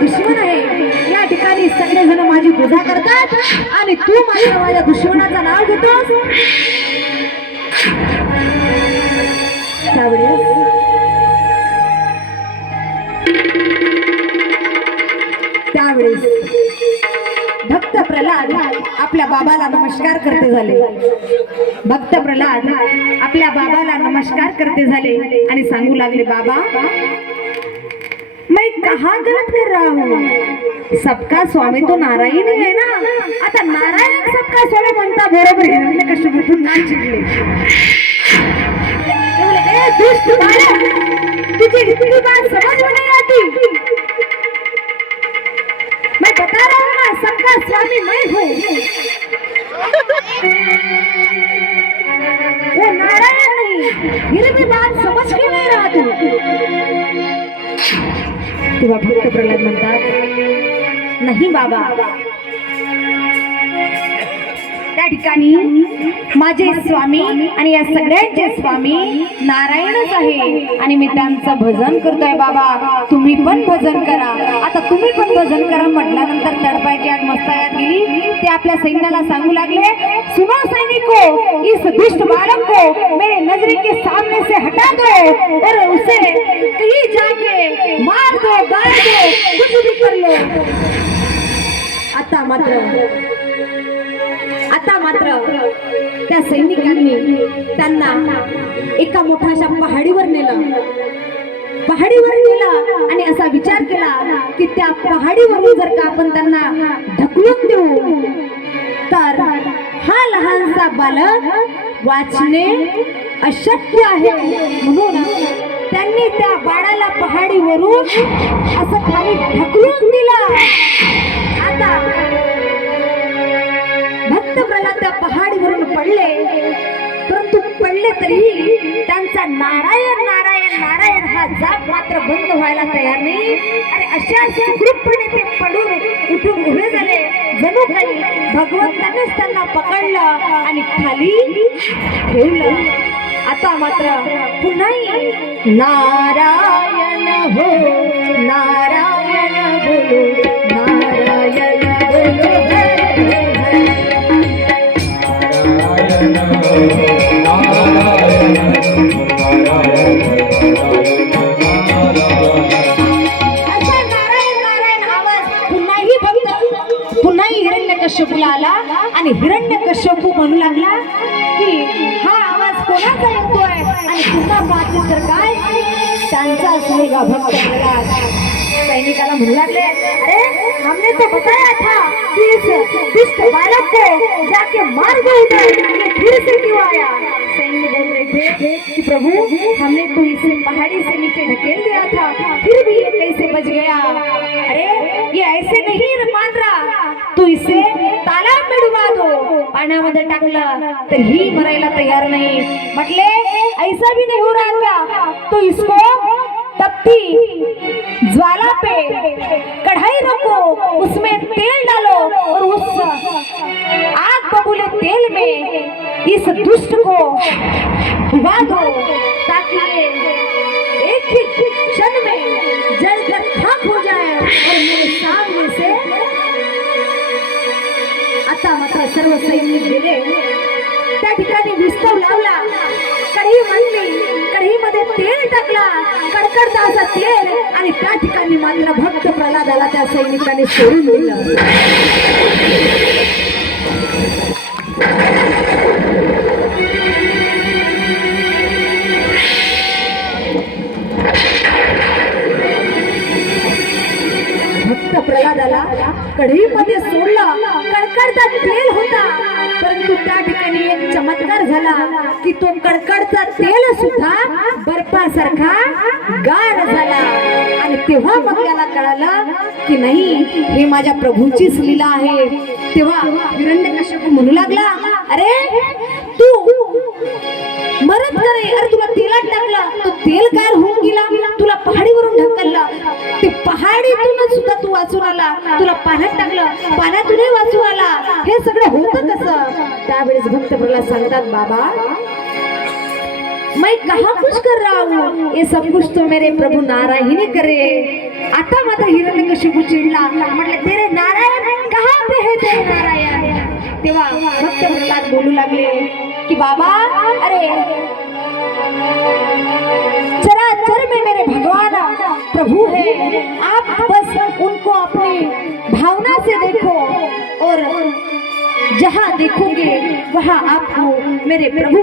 दुश्मन आहे। या ठिकाणी सगळेजण माझी पूजा करतात आणि तू माझ्या दुश्मनाचं नाव घेतोस। त्यावेळेस भक्त प्रल्हाद आपल्या बाबाला नमस्कार करते झाले। भक्त प्रल्हाद आपल्या बाबाला नमस्कार करते झाले आणि सांगू लागले, बाबा मैं कहाँ गलत कर रहा हूँ? सबका स्वामी तो नारायण ही है ना। आता नारायण सबका स्वामी म्हणता बरोबर हिरण्यकश्यपूतून नाही चिडले। ए दुष्ट बालक, तुझे इतनी बात समझ में नहीं आती। मैं बता रहा हूँ ना, सबका स्वामी मैं हूँ। वो नारायण नहीं, फिर भी बात समझ क्यों नहीं रहा तू? तेव्हा भक्त प्रल्हाद म्हणतात, नाही बाबा, त्या ठिकाणी माझे स्वामी आणि या सगळ्यांचे स्वामी नारायणच आहे आणि मी त्यांचं भजन करतोय। बाबा तुम्ही पण भजन करा। आता तुम्ही पण भजन करा म्हटल्यानंतर तडपायची आग मस्तायात गेली। ते आपल्या सैन्याला सांगू लागले, सुनो सैनिकों, इस दुष्ट बालक को मेरे नजर के सामने से हटा दो और उसे कहीं जाके मार दो, गाड़ दो, कुछ भी कर लो। आता मात्र त्या सैनिकांनी त्यांना एका मोठ्याशा पहाडीवर नेलं आणि असा विचार केला की त्या पहाडीवरून जर का आपण त्यांना ढकलून देऊ तर हा लहानसा बालक वाचणे अशक्य आहे। म्हणून त्यांनी त्या बाळाला पहाडीवरून असं खाली ढकलून दिलं। आता भक्त प्रल्हाद त्या पहाडीवरून पडले, परंतु पडले तरी त्यांचा नारायण नारायण नारायण हा जाप मात्र बंद व्हायला तयार नाही। आणि अशा सुखरूपपणे ते पडून उठून उभे झाले, जणू काही भगवंतानेच त्यांना पकडलं आणि खाली ठेवलं। आता मात्र पुन्हा नारायण हो नारायण बोलो, नारायण बोलो, हिरण्यकश्यपूला आला आणि हिरण्यकश्यपू म्हणू लागला की हा आवाज कोणाचा येतोय? आणि पुन्हा पाहते तर काय, त्यांचाच मुलगा भक्त प्रल्हाद सैनिकाला म्हणू लागले, अरे हमने तो बताया था कि इस दुष्ट बालक को जाके मार दो उधर, ये फिर से क्यों आया? सैन्य बोल रहे थे कि प्रभु हमने तो इसे पहाड़ी से नीचे ढकेल दिया था, फिर भी ये कैसे बच गया? अरे ये ऐसे नहीं मान रहा, तू इसे तालाब में डुबा दो। पाण्यामध्ये टाकलं तर ही मरायला तयार नहीं। म्हटले ऐसा भी नहीं हो रहा क्या? तो इसको तपती ज्वाला पे कढ़ाई रखो, उसमें तेल डालो और उस आग बबूले तेल में इस दुष्ट को डुबा दो ताकि एक ही क्षण में जलकर खाक हो जाए और मेरे सामने से। आता मात्र सर्व सैनिक गेले, त्या ठिकाणी विस्तव लावला, कढई मांडली, कढईमध्ये तेल टाकला, कडकडता असा तेल, आणि त्या ठिकाणी मात्र भक्त प्रल्हादाला त्या सैनिकाने सोडून दिलं। भक्त प्रल्हादाला कढईमध्ये सोडलं, कडकडता तेल होता, परंतु त्या ठिकाणी एक चमत्कार झाला की तो कडकडचा तेल सुद्धा बर्फासारखा गार झाला। आणि तेव्हा मग याला कळालं की नाही, हे माझ्या प्रभूचीच लीला आहे। तेव्हा हिरण्यकश्यपू म्हणू लागला, अरे तू मरत करे, अरे तुला तेलात टाकलं तो तेल गार होऊन गेला, तुला पहाडीवरून ढकललं, ते पहाडीतूनच सुद्धा तू वाचून आला, तुला पाण्यात टाकलं, पाण्यातूनही वाचून आला, हे सगळं होतं कसं? त्यावेळेस भक्त प्रल्हाद सांगतात, बाबा मैं कहाँ कुछ कर रहा हूँ, ये सब कुछ तो मेरे प्रभु नारायण ही करे। आता मात्र हिरण्यकशिपू चिडला, म्हटलं तेरे नारायण कहाँ पे है तेरे नारायण? तेव्हा भक्त प्रल्हाद बोलू लागले कि बाबा, अरे चराचर में मेरे भगवान प्रभु है, आप बस उनको अपनी भावना से देखो और जहाँ देखोगे वहाँ आपको मेरे प्रभु